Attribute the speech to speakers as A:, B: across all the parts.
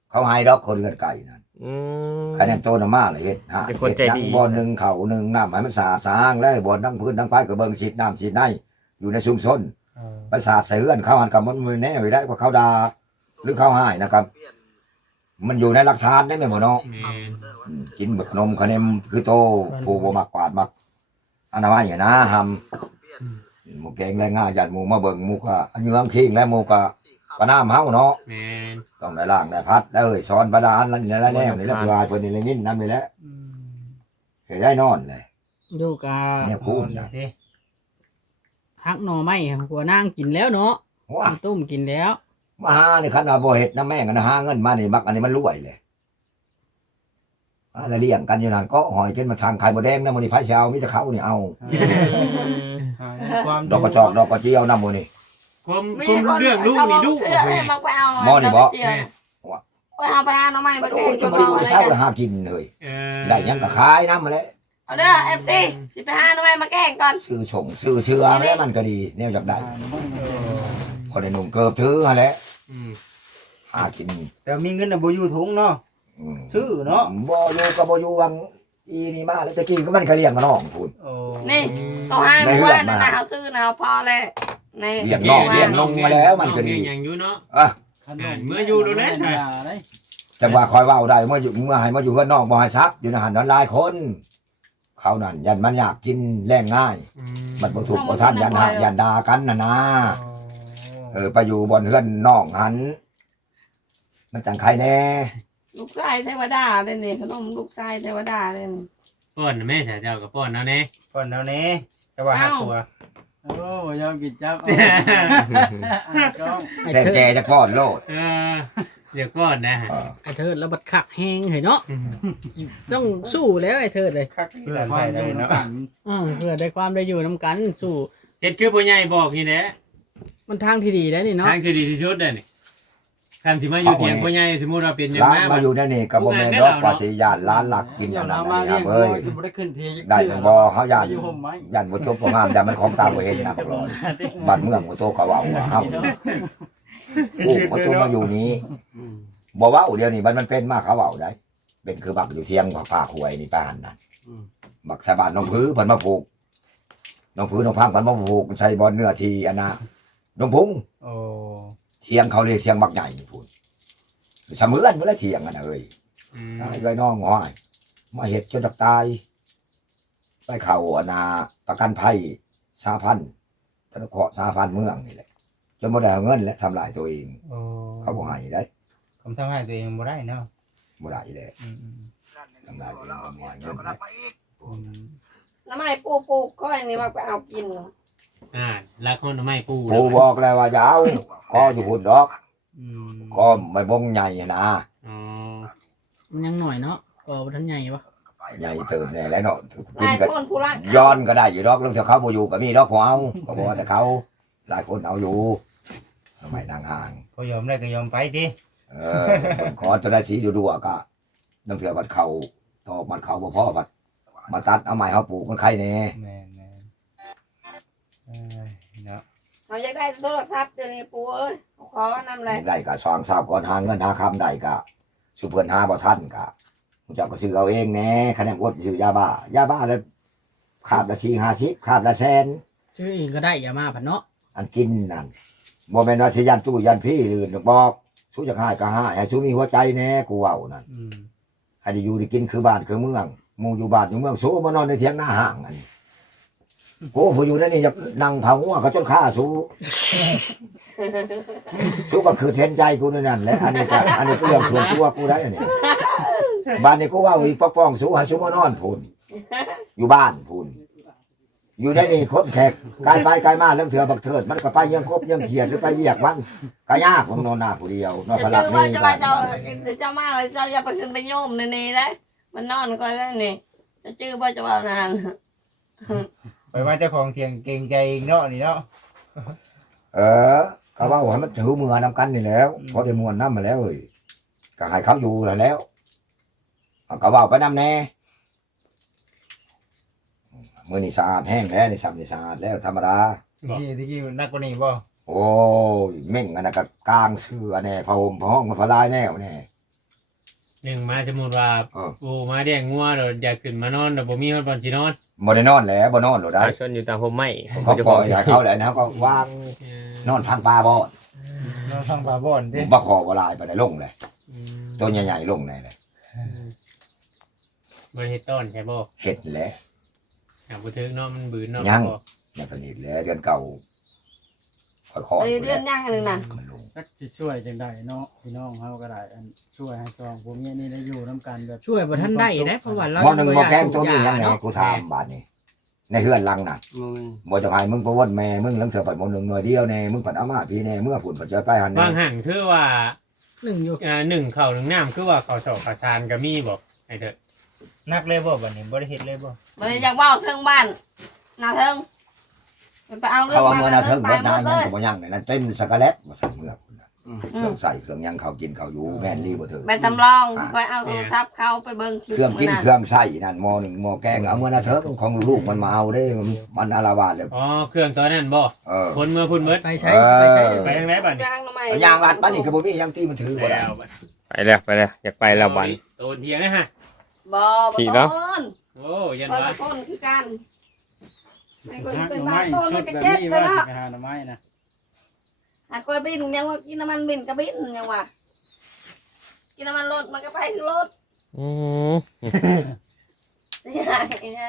A: เขาให้ดอกคนเลือดไก่นั่นคะแนนโตน่ะมาเลยเฮ็ดฮะเฮ็ดยังบ่อนหนึงเข้าหนึงน้ำให้มันสะอาดสะอ้างแล้วบ่อนทั้งพื้นทั้งไฟก็เบิ่งฉีดน้ำฉีดในอยู่ในชุมชนประสาทใส่เฮือนเขาหันกับมันแน่ไว้ได้ว่าเขาด่าหรือเขาให้นะครับมันอยู่ในหลักฐานได้แม่นบ่เนาะกินขนมขนมคือโตผู้บ่มักปาดมักอนามัยนะหำหมูแกงแรงง่ายญาติหมู่มาเบิ่งหมู่ก็เยื้องคิงและหมู่ก็ปะน้ำเฮาเนาะแม่นต้องได้ล้างได้พัดแล้วสอนประดานแล้วนี่แล้วแนวนี่แล้วปลายเพิ่นนี่เลยยินนำนี่แหละเฮ็ดได้นอนเลย
B: อยู่กะ
A: เนี่ยพูดนะ
B: ฮักหน่อไม้หัวนางกินแล้วเนาะต้มกินแล้ว
A: มาหานี่คันว่าบ่เฮ็ดนำแม่งนะหาเงินมานี่บักอันนี้มันรวยเลยอะไรเลี้ยงกันอยู่นั่นก็หอยขึ้นมาทางไข่มดแดงนะมื้อนี้ไผสิเอามีแต่เขานี่เอาดอกกระจอกดอกกระเจียวนำมื้อนี้
C: ผมเรื่องลูกนี่ลูก
A: หมอนี่บ่
D: ไปหาหน่อไม้มา
A: แกงจะบ่ได้เช้าหากินเลยได้หยังก็ขายนำมาแล้ว
D: เอาเด้อ FC สิไปหาหน่อไม้มาแกงก่อน
A: ซื้อชงซื้อเชื่อแล้วมันก็ดีแนวจักได้พอได้นุ่งเกิบถือหั่นแหละหากิน
C: แต่มีเงินน่ะบ่อยู่ถุงเนาะซื้อเนาะ
A: บ่อยู่ก็บ่อยู่วังอีนี่มาแล้วตะกี้ก็มันก็เลี้ยงกับน้องพูน
D: นี่ต้องให้เพื่อนนะเฮาซื้อนะเฮาพอแล้วใน
A: เลี้ยงน้องเลี้ยงลงมาแล้วมันก็ดี
C: อย่างอยู่เนาะ
A: เมื่
C: ออยู่ดูแล
A: จังว่าคอยเว้าได้เมื่อให้มาอยู่กับน้องบ่ให้ซับอยู่ในหันนั้นหลายคนเขานั่นยันมันอยากกินแรงง่ายมันบ่ถูกบ่ทันยันหายันด่ากันน่ะนะไปอยู่บ่อนเฮือนน้องหันมันจังใครแน่
D: ลูกชายเทวดาเลยนี่ขนมลูกชายเทวดาเลย
C: ป้อนแม่เจ้ากับป้อนเอาแน่
E: ป้อนเอาแน่แต่ว่าหักตัวโอ้ยอมกินจับ
A: แกจะป้อนโลด
C: อยากป้อนนะ
B: ไอ้เถิดแล้วบัดคักแห้งเห็นเนาะต้องสู้แล้วไอ้เถิดเลย
E: เพื่อความได้เนาะ
B: เพื่อได้ความได้อยู่น้ำกันสู้
C: เฮ็ดคือพ่อใหญ่บอกนี่แหละ
B: มันทางที่ดีได้นี่เนาะ
C: ทางที่ดีที่สุดได้นี่คันที่มาอยู่เถียงพ่อใหญ่สมมุติเราเป็นอย่าง
A: นั้นมาอยู่นั่นนี่ก็บ่แม่นดอกว่าสิญาติล้านหลักกินอันนั้นนี่เอ้ยได้มันบ่เฮาญาติบ่จบบ่งามแต่มันของตาบ่เห็นนะบ่บ้านเมืองบ่โตก็เว้าว่าเฮาบ่โตมาอยู่นี้บ่เว้าเดี๋ยวนี้มันเป็นมาเขาเว้าได้เป็นคือบักอยู่เถียงภาคหวยนี่ปานนั้นบักชาวบ้านน้องพื้เพิ่นมาปลูกน้องพื้น้องพังเพิ่นมาปลูกใช้บ่อนเนื้อที่อันน่ะน้องพุงเทียงเขาเลยเทียงบักใหญ่พูดเสมือนเมื่อไรเทียงกันนะเอ้ยไอ้น้องง้อยมาเห็ดจนตายไปเข่าอนาประกันภัย3,000ธนาคาร3,000เมืองนี่แหละจนบ่ได้เงินและทำลายตัวเองเขาบ่ให้ได้
E: ผมทำให้ตัวเองบ่ได้เนาะ
A: บ่ได้เลยทำลายตัวเองบ่ให้เงิน
D: น้ำไม้ปูก้อยนี่มาไปเอากิน
C: แล้วคนน้ำไม้ปู
A: บอกแล้วว่าอย่าเอาก็อยู่หุ่นดอกก็ไม่บ้งใหญ่นะ
B: มันยังหน่อยเนาะก็ท่านใหญ่ปะ
A: ใหญ่เติมแน่แล้วเนาะกินกันย้อนก็ได้อยู่ดอกเรื่องเขาบ่อยู่ก็มีดอกพอเอาก็บอกแต่เขาหลายคนเอาอยู่ทำไมนางห่าง
E: พอยอมได้ก็ยอมไปดิ
A: ขอจะได้สีดูๆก็ต้องเถื่อบัดเขาตอกมันเขาบ่พ่อบัดมาตัดเอาไม้เขาปลูกมันไข่แน่
D: เราอยากได้โทรศัพท์เดี๋ยวนี้ปูเอ้ยขอนำอะไร
A: ได้ก็สองสามก่อนหาเงินหาคำได้ก็สุเพื่อนหาบ่ทันก็ผมจะก็ซื้อเอาเองแน่คะแนนอดซื้อยาบ้แล้วขาบละ4-50ขาบละ100,000
B: ซื้อเองก็ได้อย่ามาผันเนาะ
A: อันกินนั่นบ่แม่นว่าสิยันตู้ยันพี่หรือบอกสู้จะหายก็หายให้สู้มีหัวใจแน่กูเว้านั่นให้ได้อยู่ได้กินคือบ้านคือเมืองหมู่อยู่บ้านอยู่เมืองสู้มานอนในเถียงหน้าห้างอันโอ้ผู้อยู่นั่นนี่จะนั่งเผาหัวเขาจนฆ่าสู้ก็คือเทนใจกูนั่นแหละอันนี้เรื่องส่วนตัวกูได้อันนี้บ้านนี้กูว่าอีกป้องสู้ให้สู้มานอนพูนอยู่บ้านพูนอยู่ได้นี่คนแขกกายไปกายมาเรื่องเถื่อบักเถิดมันก็ไปยังคบยังเขียดหรือไปเวียกมันก็ยากผมนอนหน้าผู้เดียวนอนพลักนี่
D: ก็เจ้ามาเลยเจ้าอย่าไปขึ้นไปโยมนี่ได้มันนอนก็ได้นี่จะจื้อบ่จะว่านาน
E: ไปว่าเจ้าของเถียงเก่งใจเนาะนี่เนาะ
A: เขาว่าให้มันถือมือนำกันนี่แล้วพอได้มวนน้ำมาแล้วเอ้ยก็ให้เขาอยู่แล้วก็ว่าไปน้ำแน่มือนี่สะอาดแห้งแล้วนี่ซ้ำนี่สะอาดแล้วธรรมดา
E: ที่นักกว่านี้บ่
A: โอ้ยเม่งอันนั้นก็กลางเสื้อแน่ผ้าห่มผ้าห้องมาพลายแน่วแน่
C: หนึ่งมาสมมุติว่าปูมาเลี้ยงงัวเราอยากขึ้นมานอนเราบ่มีคนบอนสินอน
A: บ่ได้นอนแล้วบ่นอนหรอกได้
F: ชนอยู่ตามผมไม่
A: เขาปล่อยให้เขาแหละนะก็วางนอนทางปลาบ่
E: เราทางปลาบ่อนดิ
A: บ่ขอบ่ลายไปได้ลงเลยตัวใหญ่ๆลงเลย
C: บ่ได้เฮ็ดต้นใช่บ่
A: เฮ็ดแหละ
C: หาบ่ถึงเนาะมันบืนเนาะ
A: ยังอย่างสนิทแล้วเดือนเก่าค่อยๆ
D: เดือนย่างนึงน่ะ
A: มันลง
E: ก็สิช่วยจังได๋เนาะพี่น้องเฮาก็ได้อันช่วยให้สองผัวเมียนี่ได้อยู่นํกันแบบ
B: ช่วยบ่ทันได้นะเพราะว่าเรา
A: บ่หนึ่งบ่แกงตัวนี้ยังไงกูถามบาดนี้ในเฮือนหลังน่ะ บ่จะให้มึงไปวนแม่มึงลังเสือปัดหมหนึ่งหน่วยเดียวแน่มึงปัดเอามาพี่แน่เมื่อผุนปัดเจอไปหัน
C: บางหันคือว่า
B: หนึ่งอยู่
C: หนึ่งข้าวหนึ่งน้ำคือว่าข้าวสอกข้าวสารก็มีบ่ไอ้เด้อ
E: นักเลยบ่บัดนี้บ่ได้เฮ็ดเลยบ่
D: มันอยากว่าเทิงบ้านนาเทิงไปเอาเรื่อ
A: เขา
D: ง
A: เอาเมื่อนาเทิง
D: ไป
A: เบิด
D: หม
A: นา
D: ดเล
A: ยัง
D: ย
A: ก็บ่ยังนั่นเต็มสกะแลบว่าสั่นเมื่อพุ่นน่ะเครื่องใส่เครื่องยังเขากินเขาอยู่แม่นรีบ่เถิง
D: ไปสำรองคอยเอาโทรศัพท์เข้าไปเบิ่งคลิป
A: เครื่องกินเครื่องใส่นั่นหม้อหนึ่งหม้อแกงเอาเมื่อนาเทิงของลูกมันมาเอาได้มันอาละวาดเลย
C: อ๋อเครื่องตัวนั้นบ่ คนเมื่อพุ่นเบิด
B: ไปใช้ไปใช้
C: ไปทางไหนบัดนี้
D: ย่างทำไม
A: ยางอัดปานนี้ก็บ่มียังตีมันถือบ่ได้
C: แล้วบัด
F: ไปแล้วอยากไปแล้วบัน
C: โตนเทียงนะฮะ
D: บ่
F: ขี่
D: บ่
F: เนาะ
D: ต้น
C: โอ้ยัน
D: คอย
C: ว่า
D: ต้นคือกันไม่คอย
E: นัก
D: เป็
E: ห
D: น
E: น่อ
D: บ้า
E: ไม้
D: ต้น
E: ชุ
D: มั
E: ด
D: นก็
E: แบบ
D: เจ็บ
E: นี้
D: เล
E: ว่าย
D: เนาะ
E: สิไปหาหน่อไม้นะ
D: หากคอยบินยังว่ากินน้ำมันบินก็บินยังว่ากินน้ำมันรถมันก็ไปคือรถ
F: อืม
D: เสียหายเนี่ย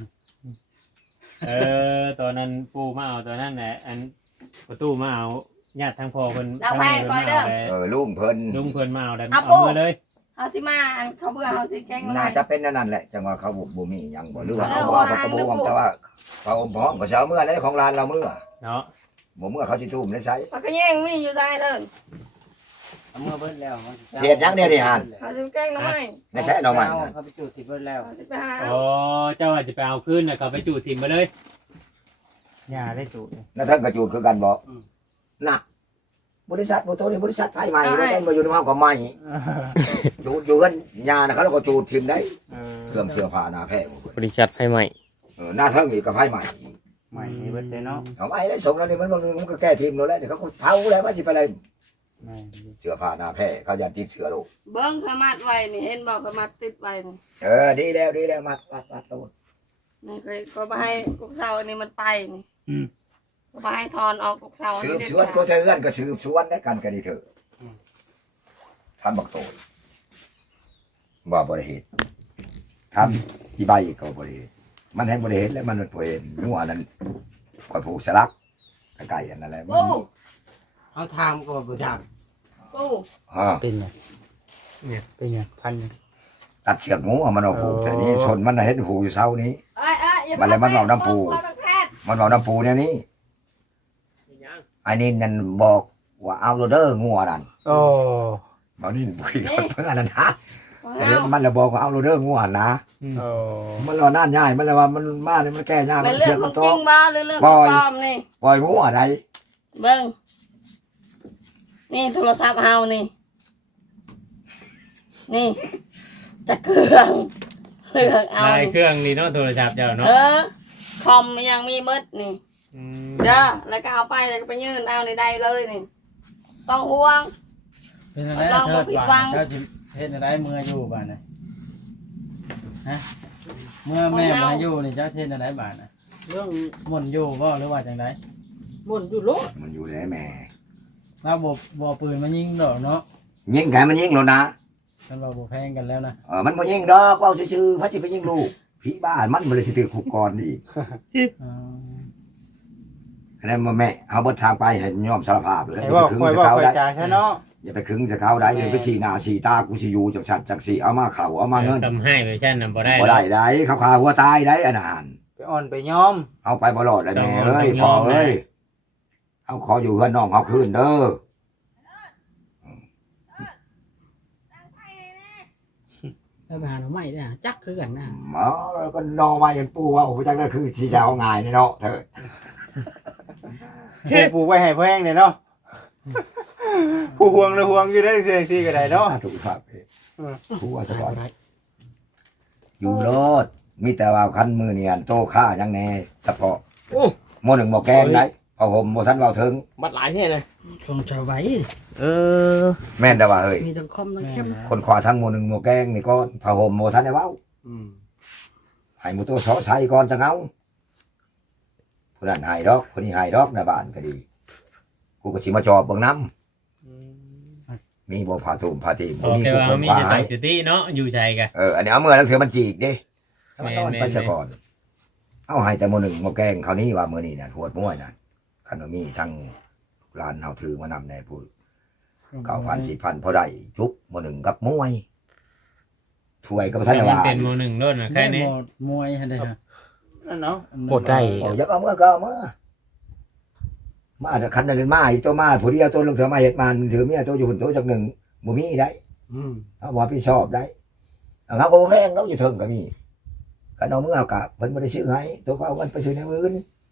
C: ตอนนั้นปูมาเอาตอนนั้นแหละอันประตูมาเอาญาติทางพ่อเพิ่น
A: ลุงเพิ่น
C: ลุงเพิ่นมาเอาได้เอามือเลย
D: เอาสิมาอันเขาเบื่อเอาสิแกง
A: น่าจะเป็นนั่นแหละจังว่าเขาบ่มีหยังบ่หรือว่าเขาว่าเขาก็บ่ว่าแต่ว่าเขาอมพร้อมก็สิเอาเมื่อแล้วของร้านเราเมื่อ
C: เนาะ
A: บ่เมื่อเขาสิทุ่มได้ใช้
D: เขาก็แย่งมีอยู่ใจเดิน
E: เอามื่อเบิดแล้ว
A: เสียดยังเดียวนี่หั่น
D: เขาสิแกงน้ำไม้
A: ได้ใช้หน่อไม้นั่น
E: เขาไปจุดติดเบิดแล้ว
D: เขาสิไปหา
C: อ๋อเจ้าว่าจะไปเอาคืนน่ะเขาไปจูดทิ่มไปเลย
E: อย่าได้จุด
A: นั่นเทิงกระจูดคือกันบ่น่ะบริษัทบ่โตนี่บริษัทไฟใหม่บ่ได้บ่อยู่ในเฮาก็ใหม่อยู่กันยานะเขาแล้วก็จูดทิ่มได้เครื่องเสื้อผ้าหน้าแพร่
F: บริษัทให้ใหม่
A: หน้าเทิงอีกก็ไฟใหม่
E: ใหม่เบิดเนาะ
A: เอาไม้ได้ส่งแล้วนี่มันก็แก้ทิ่มแล้วแหละเดี๋ยวเขาก็เผาแล้วว่าสิไปอะไรเสื้อผ้าหน้าแพร่เขายันติดเสื้อโลก
D: เบิ้งขมัดไว้นี่เห็นบอกขมัดติดไว้นี่
A: ดีแล้วมัดโต
D: นี่เคยก็ไปให้กุกเสาอันนี้มันไปนี่ก็ไปให้ทอนออกกุกเสาอัน
A: สื
D: นี้
A: บ
D: เด็ด
A: สวน
D: ขา
A: ก็
D: ด
A: เทือนก็สืบสวนได้กันก็ดีเถอะทำบักโตยว่าบ่ได้เฮ็ดทำที่ใบก็บ่ได้เฮ็ดมันให้บ่ได้เฮ็ดแล้วมันบ่เห็นนัวนั้นคอยผูกสลักใกล้ๆอันนั้นแหละ
D: ปู
E: เอาทางก็บ่ทาง
D: ปู
E: เป็นไงเป็นไงพัน
A: ตัดเชือกงูเอามันเอาผูกแต่นี้ชนมันเห็นผูกอยู่เช้านี้
D: เอ้ยอย่า
A: มันเลยมันเอาน้ำปู
D: เราต้องแพทย์
A: มันเอาน้ำปูเนี่ยนี่อันนี้นั่นบอกว่าเอาโรเดอร์งัวนั่น
E: โอ้
A: บอกนี่คุยกับเพื่อนนั่นฮะ
D: ของ
A: เห็น
D: เรา
A: มันเลยบอกว่าเอาโรเดอร์งัวนะ
E: โอ้
A: มันรอน่านง่ายมันเลยว่ามันมาเลยมันแก้ยาก
D: เป็
A: มัน น
D: เรื่
A: เชื
D: อ
A: อง ก
D: ข
A: มั
D: อน ง
A: โต
D: จริงบ้าหรือเรื่องของปลอมนี่
A: ปล่อยงัวอะไร
D: เบิ้งนี่โทรศัพท์เฮานี่นี่จะเครื่องเอา
C: ได้เครื่องนี่เนาะโทรศัพท์เจ้าเนาะ
D: คอมยังมีมืดนี่เด้อแล้วก็เอาไปแล้วก็ไปยื่นเอาในใดเลยนี่ต้องห่วง
E: เป็นอะไรเถิดบ้านเจ้าจิเฮ็ดอะไรเมื่ออยู่บ้านน่ะฮะเมื่อแม่มาอยู่นี่เจ้าเฮ็ดอะไรบ้านน่ะ
B: เรื่อง
E: มนอยู่บ่หรือว่าจังได
B: บ่นอยู่โลด
A: มันอยู่แล้วแม่
E: เราบ่ปืนมายิงดอกเนาะ
A: ยิงไก่มันยิงแล้วนะ
E: กันว่าบ่แพงกันแล้วนะ
A: มันบ่ยิงดอกเอาซื่อๆพระสิไปยิงลูกผีบ้านมันบ่เลยสิถือคุกก่อนอีก
E: อ๋อ
A: คะแนนว่าแม่เอาเบิดทางไปให้ยอมสารภาพเลย
E: ไอ้ว่าคอยว่าคอยจ่าซะเนาะ
A: อย่าไปขึงจะเขาได้อย่าไปสีหน้าสีตากูสิอยู่จากสัตว์จากสีเอามาเข่าเอามาเงิน
C: ทำให้เวอร์ชันน่ะบ่ได้
A: บ่ได้ได้เขาขาหัวตายได้อันนั้น
E: ไปอ่อนไปยอม
A: เอาไปบ่รอดเลยแม่เอ้ยพ่อเอ้ยเอาขออยู่เฮือนน้องเอาคืนเด้อ
B: ไปหาหน่อไม้ได้หาจักคือกันนะ
A: หมอก็นอมาเห็นปู่ว่าโอ้จังก็คือสิจะเอาง่ายนี่เนาะเถิด
E: ให้ปลูกไว้ให้แพงเนี่ยเนาะผู้ห่วงเลยห่วงอยู่ได้เสียทีก็ได้เนาะ
A: ถูกครับผู้ว่าสบายอยู่รอดมีแต่ว่าคันมือเนี่ยโตค่ายังแน่เฉพาะหม้อหนึ่งหม้อแกงได้พอห่มบ่ทันเว้าถึง
F: บัดหลายแท้เลย
B: ของชาวไว้
F: เออ
A: แม่นแต่ว่าเฮ้ย
B: มีทั้งคอมทั้งเข้ม
A: คนขวาทั้งหมู่หนึ่งหมู่แกงนี่ก็ผ้าห่มหมู่ทันได้เว้า
C: อืม
A: ให้หมู่ตัวสอใช้ก่อนจะเอาผู้นั้นให้ดอกคนนี้ให้ดอกในบ้านก็ดีกูก็สิมาจอบเบิ่งน้ำมีบ่ผ้าถุงผ้าตี
C: โอเค
A: กู
C: ว่า
A: คน
C: มี
A: ขวา
C: จะ
A: ให้
C: ตั้งจุดที่เนาะอยู่ใจกัน
A: อันนี้เอาเมื่อแล้วเสือมันจีกเด้ถ้ามันนอน
C: แม่น
A: ไปซะก่อนเอาให้แต่หมู่หนึ่งหมู่แกงเขาวนี้ว่ามื้อนี้น่ะทวดมวยน่ะคันว่ามีทั้งร้านเฮาถือมานำแน่พูด 9,000 4,000พอได้จุกหมู่หนึ่งกับมวยถ้วยก็บ่ทัน
C: แต่
A: ได้
C: มัน
A: ว่า
C: เป็นโมหนึ่งโดนนะแค่นี้
E: มวยให้ได้ฮะ
C: นั่นเนาะ
F: โคตรได้
A: โอ้อยากเอาเมื่อก็เอาเมื่อมาแต่คันนั้นมาอีกตัวมาผู้เดียวตัวลงเสือมาเฮ็ดมันถือเมียตัวอยู่บนตัวจักหนึ่งบ่มีได้เอาว่าพี่ชอบได้เอาก็บ่แพงเนาะอยู่เทิงก็มีคันเอาเมื่อก็เพิ่นบ่ได้ซื้อให้ตัวก็เอาเงินไปซื้อในอื่น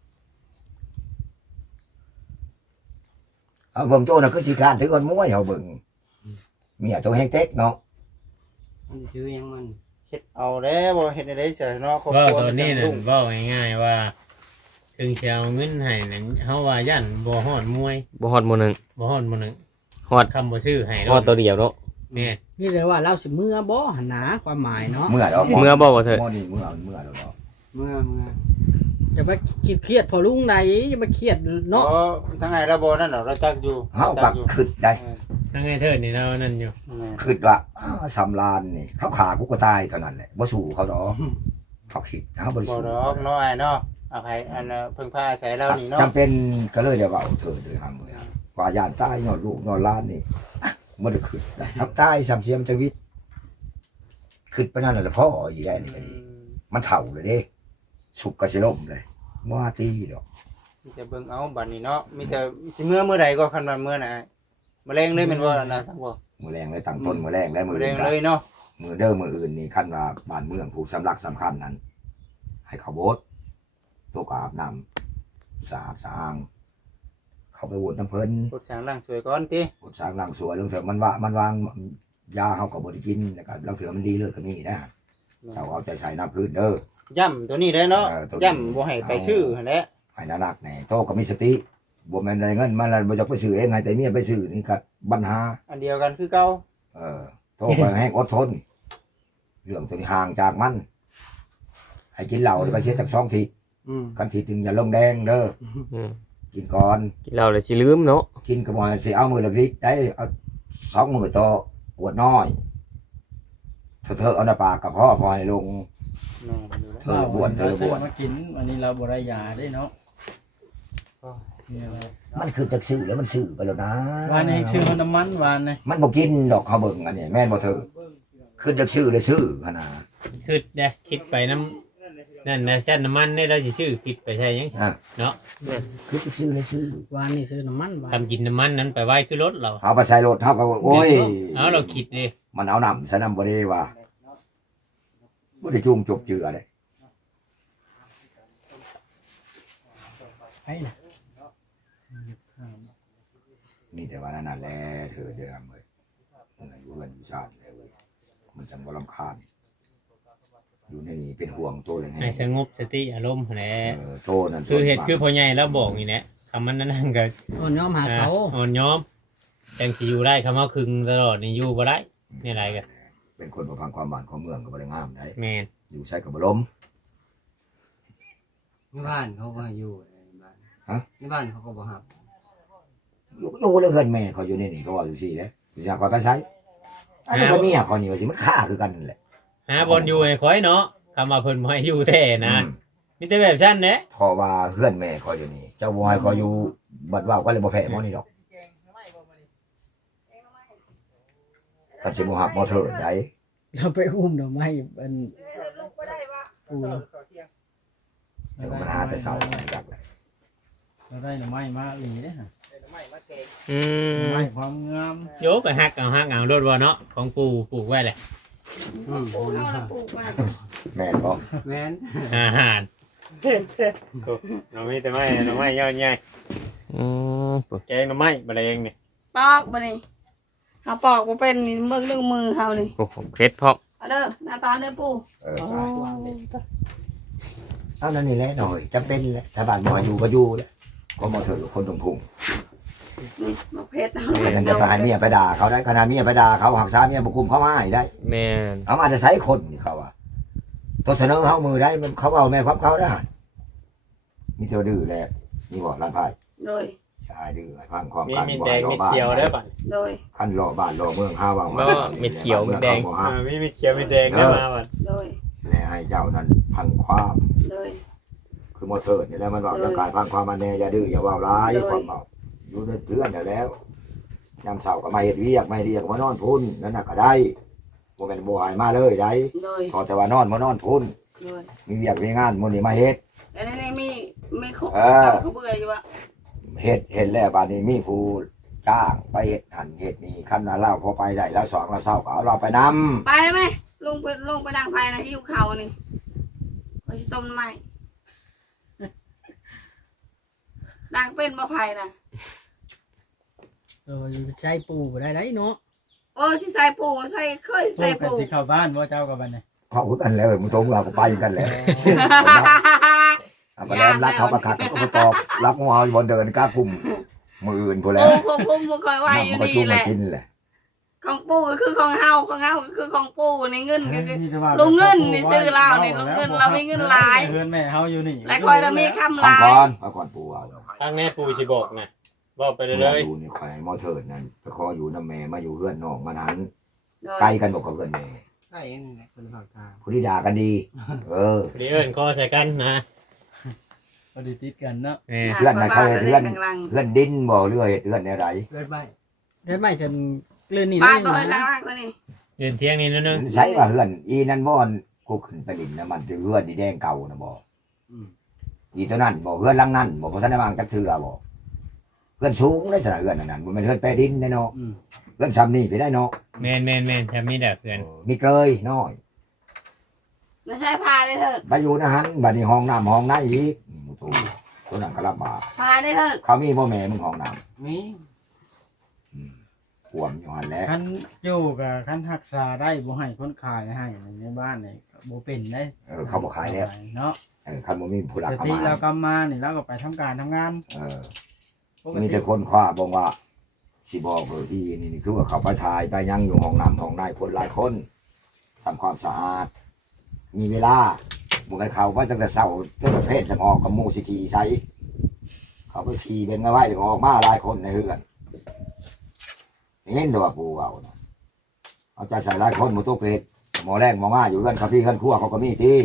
A: เอาเบิ่งโตน่ะคือสิการถือคนมวยเฮาเบิ่งเมียตัวแฮงเต็กเนาะ
E: มันชื่อยังมันเฮ็ดเอาแล้วบ่เฮ็ดได้เสียเนาะครอบ
C: ว่า
E: ครัว
C: ตอนนี้นั่นว่าง่ายๆว่าถึงจะเอาเงินให้นั่นเฮาว่าย่านบ่ฮอดมวย
F: บ่ฮอดหมู่หนึ่ง
C: บ่ฮอดโมหนึ่ง
F: ฮอด
C: คำบ่ชื่อให้
F: ฮอดตัวเดียวเนาะ
C: แม่
B: นี่เลยว่าเราสิเมื่อบ่หันหนาความหมายเนาะ
A: เมื่อดอก
F: เมื่อบ่ว่าเถอะ
A: หม้อนี่เมื่อดอก
E: เมื่อ
B: อย่าไปคิดเครียดพอลุงใดอย่าไปเครียดเนาะ
E: ทั้งไงเราบ่นั่นเราจักอยู่
A: เฮาก็คิดได้
C: ทั้งไงเถิดนี่เรานั่นอยู่
A: คิดว่าสำลานนี่เขาขากูก็ตายเท่านั้นแหละบ่สู้เขาดอกเขาคิดเขาบ่ได้
E: บ่
A: สู้
E: ดอกเนาะไอ้เนาะอภัยอันเพิ่งพาอาศัยเรานี่เนาะ
A: จำเป็นก็เลยเดี๋ยวเอาเธอเลยหังเลยว่าย่านตายย้อนลูกย้อนหล้านนี่บ่ได้คิดได้ทำตายสามเสียมชีวิตคิดไปนั่นแหละพ่ออีได้นี่ก็ดี มันเฒ่าเลยเด้สุกก็สิล่มเลยบ่ว่าตีดอก
E: มีแต่เบิ่งเอาบัดนี้เนาะมีแต่สิเมื่อใดก็คันว่าเมื่อน่ะมะเร็งเลยแม่นบ่ล่ะนะทั้งบ่
A: มื้อแรงเลยตั้งต้นมื้อแรงและ
E: มะ
A: มื้อ
E: เร็
A: อื่
E: ง
A: น
E: เลยเนาะ
A: มื้อเด้อมื้ออื่นนี่คันว่าบ้านเมืองผู้สำลักสำคัญนั้น ให้เขาโบสถ์ตกอาบน้ำสะอาดสะอ้างเขาไปโหวตน้ำเพิ่น
E: กดสร้างร่างสวยก่อนติ
A: โหวตสร้างร่างสวยลงเถอะมันว่ามันวางยาเฮาก็บ่ได้กินแล้วก็ลางเถื่อมันดีเลยก็มีนะเจ้าเอาใจใส่น้ำพื้นเด้อ
E: ย่ำตัวนี้ได้เนาะ
A: ตัวนี้
E: ย่ำบ่ให้ไปซื้อหั่นแหละ
A: ให้น่ารักแน่โตก็มีสติบ่แม่นได้เงินมาแล้วบ่อยากไปซื้อเองให้แต่เมียไปซื้อนี่ก็ปัญหา
E: อันเดียวกันคือเก่า
A: โตก็ให้อดทนเรื่องตัวนี้ห่างจากมัน ให้กินเหล้าไปเสียจาก2 ทีกันทีถึงอย่าลงแดงเด้อ
F: อืม
A: กินก่อน
F: กินเหล้าแล้วสิลืมเนาะ
A: กินก็บ่ให้สิเอามื้อละลิตรได้เอา2 มื้อต่อปวดน้อยเธอเอาหน้าปากกับพ่อพอให้ลง
E: แม่นอยู่แล้ว
A: เธอระบวนเธอระบวน
E: มากินอันนี้เราบ่ได้ยาได้เนาะ
A: มันคือจักซื้อแล้วมันซื้อไปแล้วนะ
E: วานนี้ชื่อน้ำมันวานนี่
A: มันบ่กินดอกเขาเบิ่งอันนี้แม่นบ่เธอคือจักซื้อเลยซื้อขนาด
C: คือเด้คิดไปน้ำนั่นนะเส้นน้ำมันนี่เราสิชื่อคิดไปใช่ยัง
A: อ่ะ
C: เนาะ
A: คือจักซื้อเลยซื้อ
B: วานนี่ซื้อน้ำมันวาน
C: ทำกินน้ำมันนั้นไปไว้คือรถเรา
A: เอาไปใส่รถเฮาก็โอ้ย
C: เอาเราคิดดิ
A: มันเอาน้ำใส่น้ำบ่ได้ว่าบ่ได้จุ่มจบเจือเลย
B: ไปน่ะ
A: นี่แต่ว่านั่นแหละเธอเด้อเอ้ยมันอยู่เฮือนอยู่ชาติแล้วเว้ยมันจังบ่รำคาญอยู่ในนี้เป็นห่วงโตเลยไง
C: ให้สงบสติอารมณ์แหละ
A: โตนั่น
C: คือเหตุคือพ่อใหญ่แล้วบอกนี่แหละคำมันนั่นก็
B: อ่อนยอมหาเขา
C: อ่อนย้อมจังสิอยู่ได้คำว่าคึงตลอดนี่อยู่บ่ได้นี่อะไรกัน
A: เป็นคนบ่ฟังความบ้านของเมืองก็บ่ได้งามได้
C: แม่น
A: อยู่ใช้ก็บ่ล้ม
G: ในบ้านเขาก็ให้อยู่ในบ้าน
A: ฮะ
G: ในบ้านเขาก็บ่ฮับ
A: อยู่แล้วเฮือนแม่เขาอยู่ในนี่ก็ว่าอยู่ซี่แหละสิอยากไปใช้อันนี้ก็เมียเขานี่ว่าสิมันฆ่าคือกันนั่นแหละ
C: หาบอลอยู่ให้คอยเนาะคำว่าเพิ่นบ่ให้อยู่แท้นะมีแต่แบบชั้นเด้
A: เพราะว่าเฮือนแม่เขาอยู่นี่เจ้าบ่ให้เขาอยู่บัดว่าก็เลยบ่แพ้หมอนี่ดอกกันสิบ่ฮับบ่เถิดได้
B: เราไปอุ้มดอกไม้เป็นปูเนาะ
A: เดี๋ยวมันหาแต่เช้าจักเลย
E: เราได้หน่อไม้มาหลีเด้อ
F: อืม
E: ไม้ความงาม
C: โยไปฮักเอารถว่าเนาะของปู่ปลูกไว้แหละ
D: ปลูกเอาแล้วปลูกมา
A: แม่นบ่
G: แม่น
C: อาหารเราไม่แต่ไม่ยอดใหญ่
F: อืม
C: แกงหน่อไม้บ่ได้เองนี่
D: ปอกบ่นี่เฮาปอกบ่เป็นนี่เบิ่งเรื่องมือเฮานี่
F: โอ้โหเคล็ดพร้อม
D: เอาเด้อหน้าตาเด้อปู่
A: เอานั่นนี่แหละหน่อยจำเป็นแหละถ้าบ้านบ่ให้อยู่ก็อยู่แหละก็บ่เถิดคนตรงพุ่ง
D: นี่มาเพชร
A: ขนาดจะไปให้เมียไปด่าเขาได้ขนาดเมียไปด่าเขาหักษาเมียบ่คุมเขาให้ได้
F: แม่น
A: เอามาจะใช้คนนี่เขาว่าตัวเสนอเขามือได้มันเขาเอาแม่ความเขาได้มีตัวดื้อแหละนี่บอกร้านไพ่
D: โดย
A: ชายดื้อให้ฟังความ
C: มี
A: กัน
C: มี
A: บ่
C: แด
A: ให้
C: ง
A: รอ
C: มี
A: บ้าน
C: เขียวได้ป่ะ
D: โดย
A: ขั้นรอบ้านรอเมืองห้าว่า
F: บ่เม็ดเขียวเม็ดแดง
C: มีมีเขียวมีแดงได้มาป่ะ
D: โดย
A: และให้เจ้านั้นพังความ
D: โดย
A: คือมอเตอร์นี่แหละมันบอกเรื่องการพังความมันแน่อย่าดื้ออย่าว่าร้ายความเมาอยู่ในเพื่อนแล้วยามเช้าก็มาเฮ็ดเวียกไม่เรียกมานอนพุ่นนั่นน่ะก็ได้บ่แม่นบ่ให้มาเลยได้
D: โดย
A: ขอแต่ว่านอนมานอนพุ่น
D: โดย
A: มีเวียกมีงานมื้อนี้มาเฮ็ด
D: แล้วนี่มีคุก
A: เออ
D: เขาเบื่ออยู่ว่า
A: เฮ็ดแล้วบัดนี้มีผู้จ้างไปเฮ็ดหันเฮ็ดนี่คันว่าเราพอไปได้แล้วสองเราเศร้าก็เอาเราไปนำ
D: ไปได้ไหมลงไปดังไฟนะหิวเขานี่ไปต้มไม้ดังเป็นมะไผ่นะ
B: ใช้ปูบ่ได้เนาะ
D: โอ้ที่ใส่ปูใส่เคย
E: ใส่
D: ใส่
E: ปู
D: ปู
E: สิเข้าบ้านบ่เจ้ากับบัดนี้
A: เขาคือกันแล้วมึงตรงเราก็ไปกันแล้วเอาก็แล้วรักเขาประกาศเขาก็ตอบรับงูเห่าอยู่บนเดินกล้ากลุ่มมืออื่นพู้นแล้
D: โอ้
A: ว
D: ผมบ่คอยไหวอยู่
A: มันก็
D: นี่
A: ชุ่ม
D: แห
A: มา
D: ละ
A: กินแหละ
D: ของปูก็คือของเฮาก็คือของปูนี่เงินก็คือ
E: นี่จะว่า
D: ลุงเงินนี่ซื้อเรานี่ลุงเงินเรามีเงินหลาย
E: เฮือนแม่เฮาอยู่นี่
D: แล้วคอยเรามีคำห
A: ฟัง
D: ลาย
A: ก่อนฟังก่อนปูเอา
C: ทางแน่ปูสิบอกนะบอกไปเลย
A: ดูนี่คอยมอเถิดนั่นไปขออยู่น้ำแม่มาอยู่เพื่อนน้องมานั้นไกลกันบอกกับเพื่อนแม่
G: ใช่เองนี่คนภาคกลาง
A: ผู้ที่ด่ากันดี เออ
C: เดี๋ยวเอิ้นคอใส่กันนะ
E: บ่ได้ติดกันเนาะ
C: แม่
A: เพื่อนน่ะเขาเฮ็ดเพื่อนดินบ่เรื่อยเพื่อนในไร
G: เกิดบ้าน
B: เฮ็ดไม่ฉันเลื่อนนี่
D: บ้า
B: เล
D: น
B: ย
D: บ่เอ้ยข้าง
B: นะ
D: ล่างตัวนี้
C: เดินเที่ยงนี่นิดนึง
A: ใช่ว่าเพื่อนอีนั่นบ่อนกูขึ้นไปดินนะมันจะเพื่อนดีแดงเก่านะบ่
G: อืม
A: อีตัวนั้นบ่เพื่อนหลังนั้นบ่บ่ทันได้วางจักเทื่อบ่เพื่อนสูงได้สนะเพื่อนอันนั้นบ่แม่นเพื่อนแปรดินได้เนาะ
G: อืม
A: เพื่อนซ้ำนี่ไปได้เนาะ
C: แม่นแถมมีแต่เพื่อน
A: มีเกยน้อย
D: ไม่ใช่พาได้เถิด
A: ไปอยู่นะฮันบัดนี้ห้องน้ำห้องไหนอีกนี่หมูตูตัวนั้นก็ลำบาก
D: พาได้เถิด
A: เขามีบ่แม่มึงห้องน้
G: มี
A: ำขวมอยู่หันแหล้ว
E: คันอยู่กับคันรักษาได้บ่ให้คนขายให้ในบ้านนี่บ่เป็นได้
A: เขาบ่ขายแล้ว
E: เนาะ
A: คันบ่มีผู้รัก
E: แต่
A: เอา
E: ที่
A: มา
E: เรากำมานี่เราก็ไปทำการทำงาน
A: เออ
E: ปก
A: มี
E: ติ
A: แต่คนคว้าบอกว่าสิบอกที่นี่คือว่าเขาไปถ่ายไปยังอยู่ห้องน้ำห้องในคนหลายคนทำความสะอาด มีเวลาบุกันเขาไปตั้งแต่เช้าจนประเภทจะออกกับหมูสิขี่ใช้เขาไปขี่เป็นไว้ถึงออกมาหลายคนในเฮือนเห็นตัวปูเอานะเอาใจใส่หลายคนหมูตุกเกตหมอแรงหมอมาอยู่กันกับพี่กันครั่วเขาก็มีที่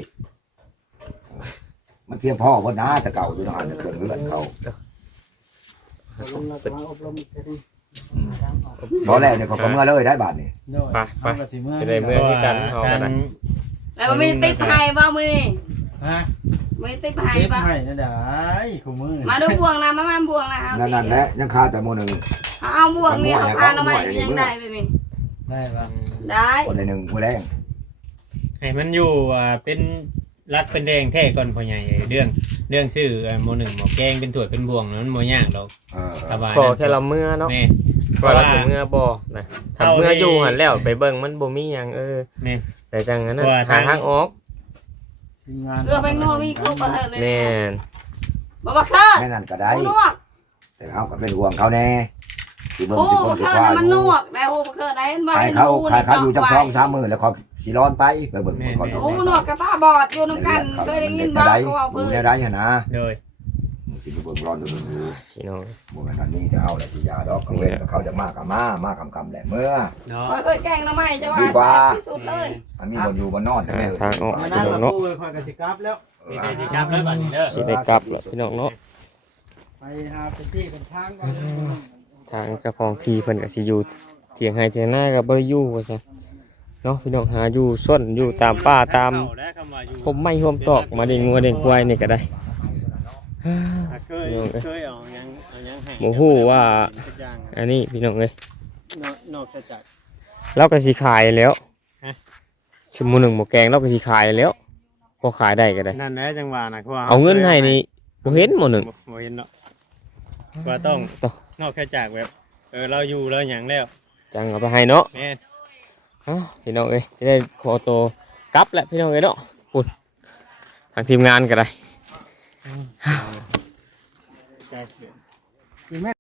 A: มันเพียงพ่อพอนะแต่เก่าอยู่ทหารเครื่องเฮือนเขา
B: ลงแล้วก็มาอบรมอีกทีนึง
A: ตอนแรกเนี่ยเขาก็เมื่อเลยได้บาทนี่
E: โดยเฮาก็สิเมื่อ
F: จะได้เมื่อที่กันเฮากันนะ
D: แล้วมีติ๊บให้บ่มือนี่
E: ฮะ
D: มีติ๊บให้
E: เก็บ
D: บ่
E: ให้นั่นได้คู่มือ
D: มาดูบวงนะมาบวงนะเอา
A: นั่นแหละยังคาแต่โมหนึ่ง
D: เอาบวงนี่เอาพาน้องใหม่ยังได้เลยนี่
E: ได้ละ
D: ได้
A: คนในหนึ่งมือแรง
C: ให้มันอยู่เป็นรักเป็นแดงแท้ก่อนพ่อใหญ่เรื่องชื่อหมู่หนึ่งหมอแกงเป็นถั่วเป็นบ่วงนั้นบ่ยากดอก
A: เออ
C: สบาย
F: ขอแค่เราเมื่อเนาะ
C: แม่
F: ว่าเราสิเมื่อบ่นะถ้าเมื่ออยู่หันแล้วไปเบิ่งมันบ่มีหยัง
C: แม่
F: แต่จังนั้นน่ะ
C: ว่า
F: หาทางออก
E: ทีมงาน
D: เรือแบงโนมีครบประเทศเลย
F: แม่น
D: บ่บักเคิร์
A: แม่นั่นก็ได้
D: นวก
A: แต่เขาก็เป็นห่วงเขาแน่สิเบิ่ง
D: โอ้
A: สิค
D: บั
A: น
D: ก
A: สิ
D: เคิร์
A: ควาย
D: มันนวกได้โอ้บักเคิร์ได้มา
A: ใครเขาอยู่จัง2-3มื้อแล้วเขาสิร้อนไปเบิ่งคน
D: โอ้นวกกระตาบอดอยู่นำกันเคยได้ยินบ่
A: ได้
D: เขาว่า
A: อ
D: เพิ่
A: ยู่
D: น
A: ในได้หั่นนะ
C: โดย
A: สิไปเบิ่งร้อนดู
F: พี่น้อง
A: บ่แม่นอันนี้จะเอาแหละสิยาดอกกังเว้นเขาจะมากก็มาคำๆแหละเมื่อ
C: เนาะ
D: เคยแกงน้ำไม้จะ
A: ดีกว่า
D: ว่าที่สุดเลย
A: อันนี้บ่อยู่บ่นอนใช่ไหม
F: ทางออก
E: มา
F: พี่
E: นั่น
F: น้อง
E: ละ
F: เนาะ
E: ปูค่อยก็สิกลับแล้ว
C: มีแต่สิกลับแล้วบัดนี้เด้อ
F: สิได้กลับแล้วพี่น้องเนาะ
E: ไปหาเป็นที่เป็นทางก่อน
F: ทางเจ้าของที่เพิ่นก็สิอยู่เถียงให้เถียงหน้าก็บ่ได้อยู่ว่าซั่นเนาะพี่น้องหาอยู่ซ่อนอยู่ตามป่าตามผมไม้ห่มตอกมาเด้งงัวเด้งควายนี่ก็ได้
C: เคยเอายังให้
F: หมูฮู้ว่าอันนี้พี่น้องเอ้ย
C: นอกจาก
F: เราก็สิขายแล้วชั่วโมงหนึงหมูแกงเราก็สิขายแล้วพอขายได้ก็ได้
C: นั่นแหละจังหวะนะคือว่า
F: เอาเงินให้นี่บ่เห็นหมู่หนึง
C: บ่เห็นเนาะว่าต้องนอกจากแบบเราอยู่แล้วหยังแล้ว
F: จังเอาไปให้เนาะ
C: แม่น
F: เอ้าพี่น้องเอ้ยจะได้ขอตัวกลับแล้วพี่น้องเอ้ยเนาะปุ่นทางทีมงานก็ได้
C: ใช่